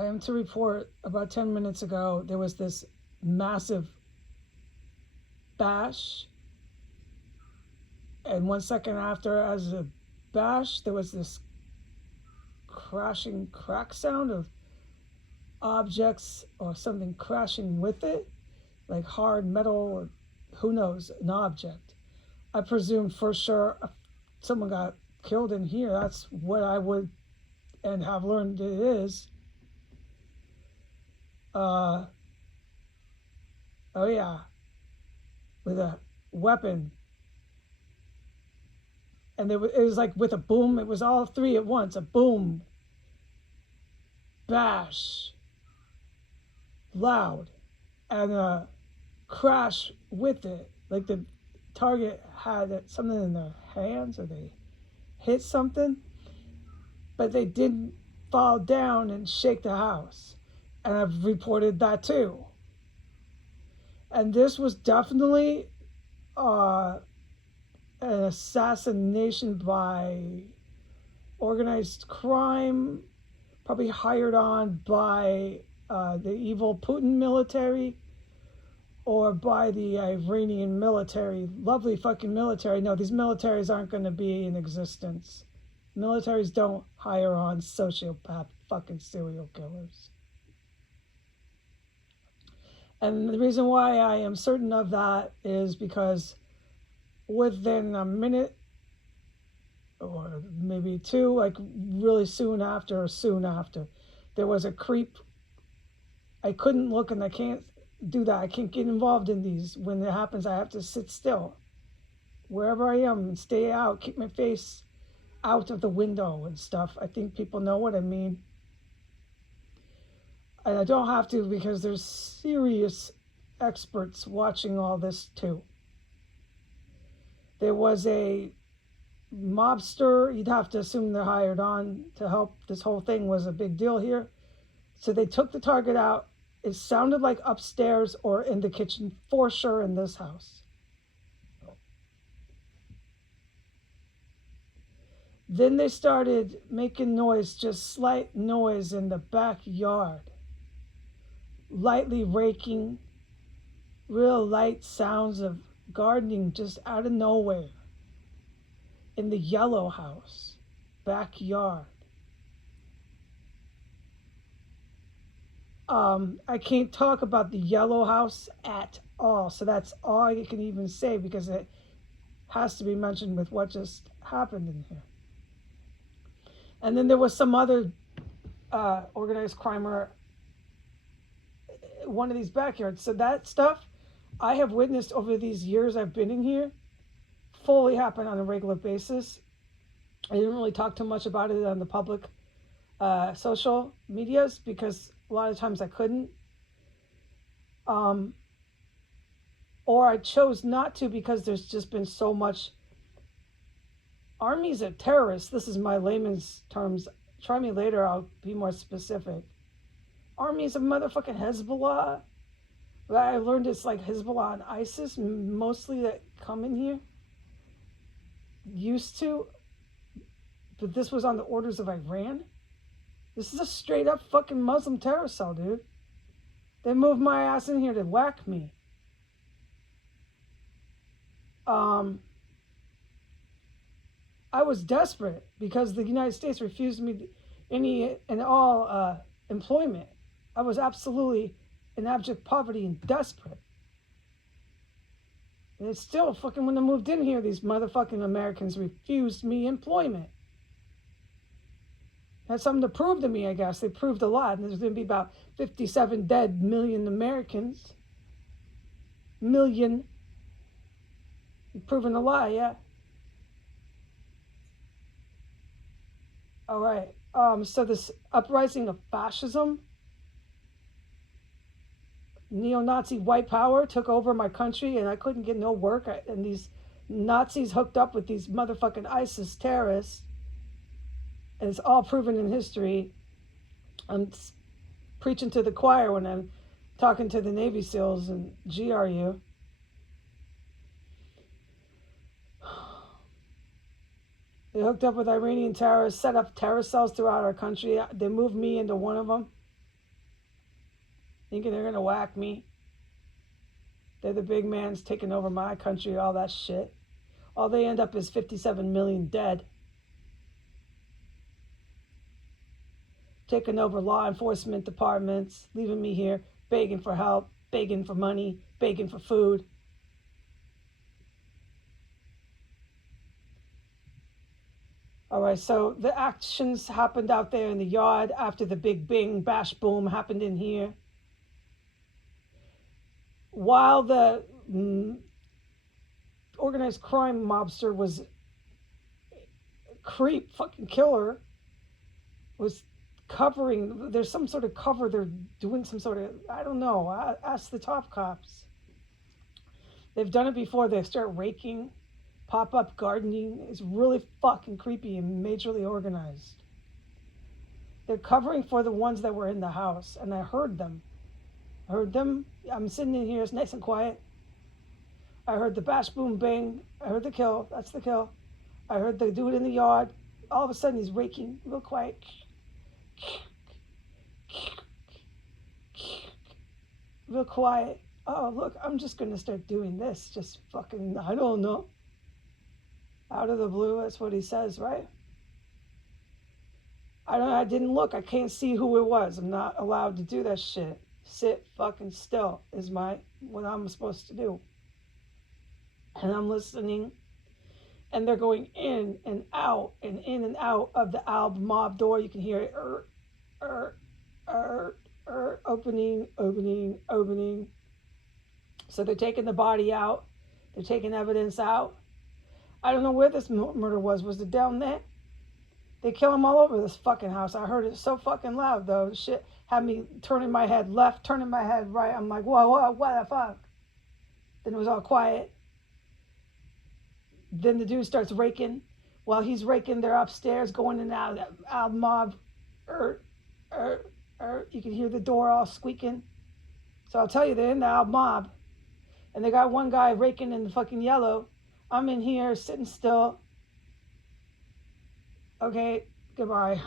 I am to report about 10 minutes ago, there was this massive bash. And 1 second after, as a bash, there was this crashing crack sound of objects or something crashing with it, like hard metal or who knows, an object. I presume for sure someone got killed in here. That's what I would and have learned it is. Uh, oh yeah, with a weapon. And it was like with a boom. It was all three at once. A boom, bash, loud, and a crash with it. Like the target had something in their hands or they hit something, but they didn't fall down and shake the house. And I've reported that too. And this was definitely an assassination by organized crime, probably hired on by the evil Putin military or by the Iranian military. Lovely fucking military. No, these militaries aren't going to be in existence. Militaries don't hire on sociopath fucking serial killers. And the reason why I am certain of that is because within a minute or maybe two, like really soon after, there was a creep. I couldn't look and I can't do that. I can't get involved in these. When it happens, I have to sit still wherever I am and stay out, keep my face out of the window and stuff. I think people know what I mean. And I don't have to because there's serious experts watching all this too. There was a mobster, you'd have to assume they're hired on to help. This whole thing was a big deal here. So they took the target out. It sounded like upstairs or in the kitchen, for sure in this house. Then they started making noise, just slight noise in the backyard. Lightly raking, real light sounds of gardening just out of nowhere. In the yellow house, backyard. I can't talk about the yellow house at all. So that's all I can even say because it has to be mentioned with what just happened in here. And then there was some other organized crimer, one of these backyards. So that stuff I have witnessed over these years I've been in here fully happen on a regular basis. I didn't really talk too much about it on the public social medias because a lot of times I couldn't. Or I chose not to because there's just been so much. Armies of terrorists, this is my layman's terms. Try me later, I'll be more specific. Armies of motherfucking Hezbollah. I learned it's like Hezbollah and ISIS, mostly that come in here. Used to. But this was on the orders of Iran. This is a straight up fucking Muslim terror cell, dude. They moved my ass in here to whack me. I was desperate because the United States refused me any and all employment. I was absolutely in abject poverty and desperate. And it's still fucking when I moved in here, these motherfucking Americans refused me employment. Had something to prove to me, I guess. They proved a lot. And there's going to be about 57 dead million Americans. Million. Proving a lie, yeah. All right. So this uprising of fascism, neo-Nazi white power took over my country and I couldn't get no work. And these Nazis hooked up with these motherfucking ISIS terrorists. And it's all proven in history. I'm preaching to the choir when I'm talking to the Navy SEALs and GRU. They hooked up with Iranian terrorists, set up terror cells throughout our country. They moved me into one of them. thinking they're gonna whack me. They're the big mans taking over my country, all that shit. All they end up is 57 million dead. Taking over law enforcement departments, leaving me here begging for help, begging for money, begging for food. All right, so the actions happened out there in the yard after the big bing, bash, boom happened in here. While the organized crime mobster was creep, fucking killer, was covering, there's some sort of cover, they're doing some sort of, I don't know, ask the top cops. They've done it before. They start raking, pop-up gardening. It's really fucking creepy and majorly organized. They're covering for the ones that were in the house, and I heard them. I'm sitting in here, it's nice and quiet. I heard the bash, boom, bang. I heard the kill. That's the kill. I heard the dude in the yard. All of a sudden, he's raking real quiet. Real quiet. Oh, look, I'm just going to start doing this. Just fucking, I don't know. Out of the blue, that's what he says, right? I didn't look. I can't see who it was. I'm not allowed to do that shit. Sit fucking still is what I'm supposed to do. And I'm listening. And they're going in and out and in and out of the Al Mob door. You can hear it. Opening. So they're taking the body out. They're taking evidence out. I don't know where this murder was. Was it down there? They kill him all over this fucking house. I heard it so fucking loud, though. Shit had me turning my head left, turning my head right. I'm like, whoa, what the fuck? Then it was all quiet. Then the dude starts raking. While he's raking, they're upstairs going in and out of that Al Mob. You can hear the door all squeaking. So I'll tell you, they're in the Al Mob. And they got one guy raking in the fucking yellow. I'm in here sitting still. Okay, goodbye.